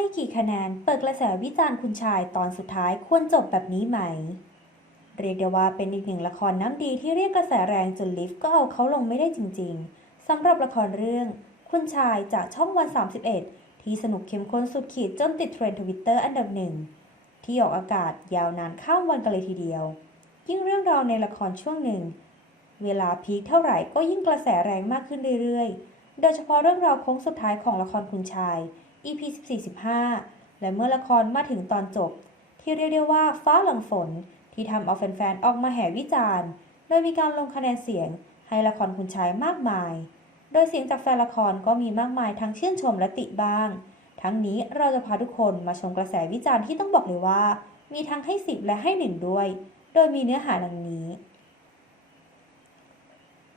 ให้กี่คะแนนเปิดกระแสวิจารณ์คุณชายตอนสุดท้ายควรจบแบบนี้ไหม เรียกได้ว่าเป็นอีกหนึ่งละครน้ำดีที่เรียกกระแสแรงจนลิฟต์ก็เอาเขาลงไม่ได้จริงๆสำหรับละครเรื่อง คุณชายจากช่องวัน 31 ที่สนุกเข้มข้นสุดขีดจนติดเทรนด์ทวิตเตอร์อันดับหนึ่งที่ออกอากาศยาวนานข้ามวันกันเลยทีเดียว ยิ่งเรื่องราวในละครช่วงหนึ่ง เวลาพีคเท่าไหร่ก็ยิ่งกระแสแรงมากขึ้นเรื่อยๆ โดยเฉพาะเรื่องราวโค้งสุดท้ายของละครคุณชาย EP 14-15 และเมื่อละครมาถึงตอนจบ ที่เรียกได้ว่าฟ้าหลังฝนที่ทำเอาแฟนๆ ออกมาแห่วิจารณ์ โดยมีการลงคะแนนเสียงให้ละครคุณชายมากมาย โดยเสียงจากแฟนละครก็มีมากมายทั้งชื่นชมและติบ้าง ทั้งนี้เราจะพาทุกคนมาชมกระแสวิจารณ์ที่ต้องบอกเลยว่า มีทั้งให้ 10 และให้หนึ่งด้วย โดยมีเนื้อหาดังนี้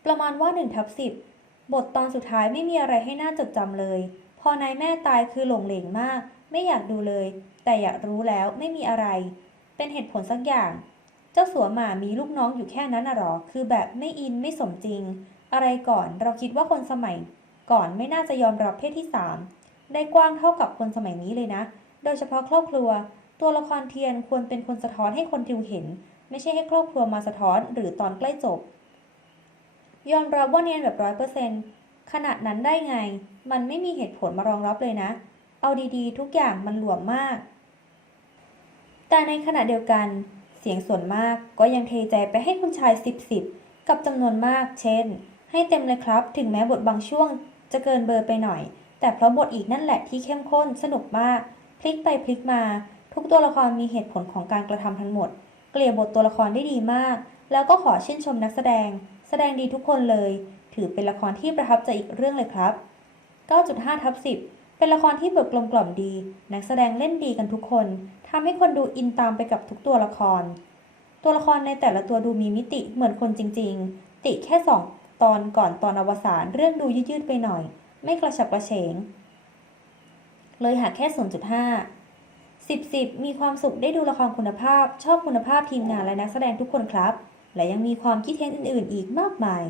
ประมาณว่า1ทับ10 บทตอนสุดท้ายไม่มีอะไรให้น่าจดจำเลย พอนายแม่ตายคือหลงเหลงมาก ไม่อยากดูเลย แต่อยากรู้แล้วไม่มีอะไร เป็นเหตุผลสักอย่าง เจ้าสัวหมามีลูกน้องอยู่แค่นั้นน่ะหรอ คือแบบไม่อินไม่สมจริง อะไรก่อนเราคิดว่าคนสมัย ก่อนไม่น่าจะยอมรับเพศที่สามได้กว้างเท่ากับคนสมัยนี้เลยนะ โดยเฉพาะครอบครัว ตัวละครเทียนควรเป็นคนสะท้อนให้คนดูเห็น ไม่ใช่ให้ครอบครัวมาสะท้อนหรือตอนใกล้จบ ยอมรับว่าเนียนแบบร้อยเปอร์เซนต์ ขนาดนั้นได้ไง มันไม่มีเหตุผลมารองรับเลยนะ เอาดีๆ ทุกอย่างมันหลวมมาก แต่ในขณะเดียวกัน เสียงส่วนมากก็ยังเทใจไปให้คุณชายสิบสิบกับจำนวนมาก เช่น ให้เต็มเลยครับ ถึงแม้บทบางช่วง จะเกินเบอร์ไปหน่อย แต่เพราะบทอีกนั่นแหละที่เข้มข้นสนุกมาก พลิกไปพลิกมา ทุกตัวละครมีเหตุผลของการกระทำทั้งหมด เกลี่ยบทตัวละครได้ดีมาก แล้วก็ขอชื่นชมนักแสดง แสดงดีทุกคนเลย ถือเป็นละครที่ประทับใจอีกเรื่องเลยครับ 9.5ทับ10 เป็นละครที่เบิกกลมกล่อมดี นักแสดงเล่นดีกันทุกคนทำให้คนดูอินตามไปกับทุกตัวละคร ตัวละครในแต่ละตัวดูมีมิติเหมือนคนจริง ๆ ติแค่สองตอนก่อนตอนอวสานเรื่องดูยืดๆไปหน่อย ไม่กระฉับกระเฉง เลยหาแค่ 0.5 10 10มีความสุขได้ดูละครคุณภาพ ชอบคุณภาพทีมงานและนักแสดงทุกคนครับ และยังมีความคิดเห็นอื่น ๆ อีกมากมาย